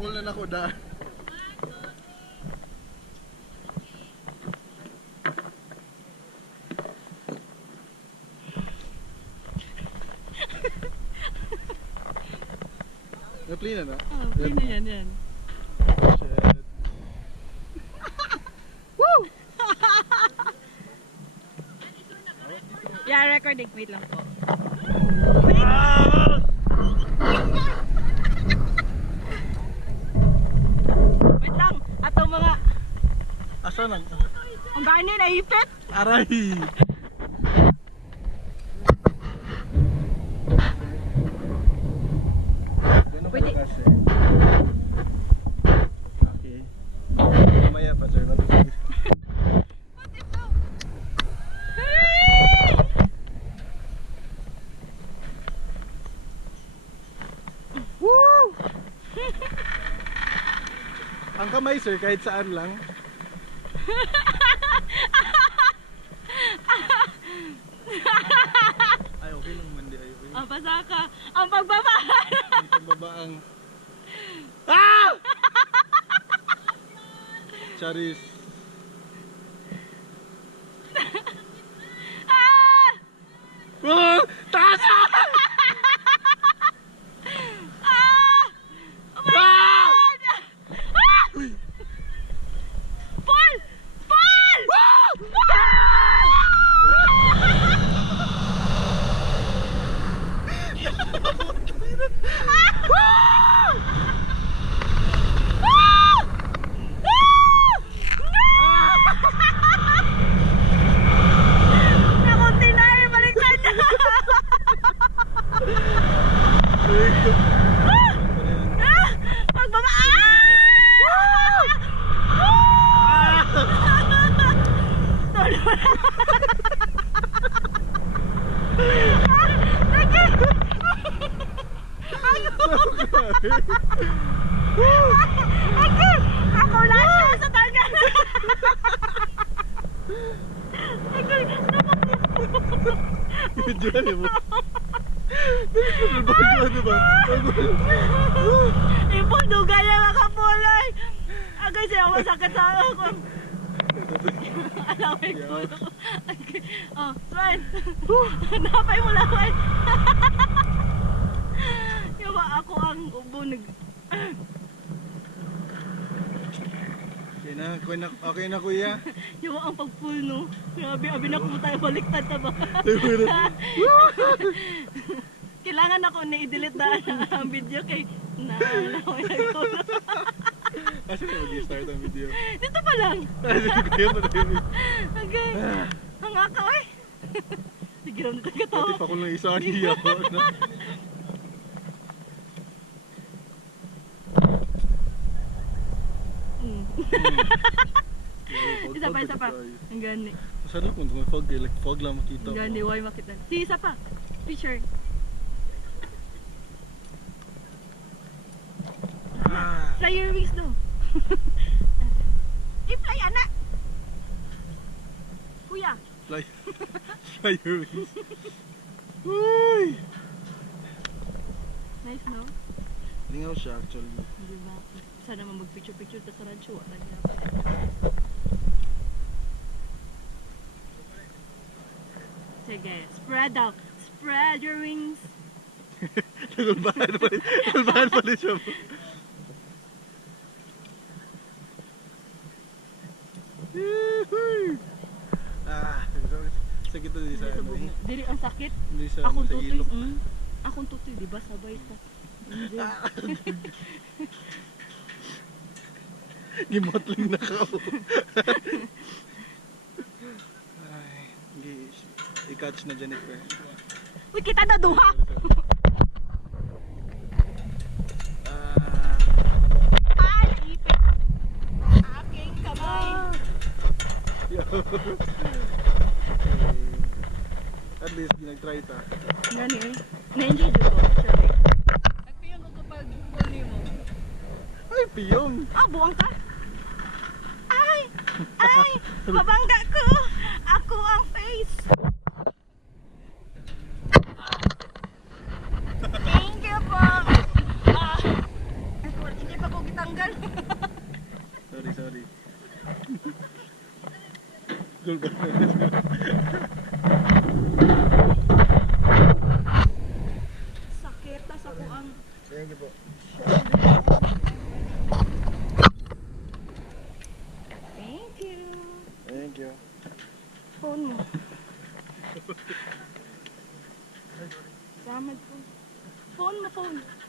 Full na ako da. Na-play na na? Oh, play na yan. Shit. Woo! Yeah, recording. Wait lang po. Wait lang. Ato mga... Asa na? Ang gani na ipit. Aray! Pwede. Okay. Mamaya pa sir. Woo! Ang kamay sir kahit saan lang. Ay okay lang man di ay. Ang basa ka. Ang pagbabaan. Ang pagbabaang. Ah! Charis. Ah! Oh! Taas! Ah! Oh my Ah! God! Ah! Paul! Paul! Nakunti na eh, baliktad na! Pagbaba! Tolo na! Ako lang siya sa taga! Video ano mo? Bago ano ba? Ipuldugan niya makapulay! Agay siya masakit sa ako. Alawin ko. Okay. Oh, Swan! Napay mo laway! Yawa ako ang ubunig. Okay na kuya. Yawa ang pag-full no. Grabe, abi na po tayo baliktad na ba? Kailangan ako na i-delete na ang video kay naalaway na ko. Asa na mag-start ang video? Dito pa lang. Kaya pa tayo. Okay. Ang ako eh. Sige lang dito katawa. Pati pa ko lang isa niya ako. Isa pa. Ang gani. Masarap kung fog eh. Like fog lang makita. Ang gani, why makita. Si isa pa. Picture. Fly your wings no. I-fly anak. Kuya. Fly. Fly your wings. Uy! Nice no? Lingaw siya actually. Di ba? Sana naman mag-picture-picture ta sa radyo. Wala niya. Sige, spread out. Spread your wings. Nagulbahan pa rin. Nagulbahan pa rin siya. Sakit na di sa ano eh. Dili ang sakit. Hindi sa Akong sa tutoy. ilok. Akong tutoy, di ba? Sabay ta. Gimotling na ka. Ay, i-catch na Jennifer. Uy, kita na duha! Ay, ipit! Aking kamay! At least, nag-try ta. Gani eh. Na-enjoy dito. Sorry. Nagpiyong ko kapag huli mo. Ay, piyong! Ah, buwang ka? Ay! Ay! Mabangga ko! Ako ang face! Thank you po! Hindi pa ko kita School ba? Sakit tas ako ang Thank you po. thank you. Thank you. Phone mo. Samad phone. Phone mo, phone.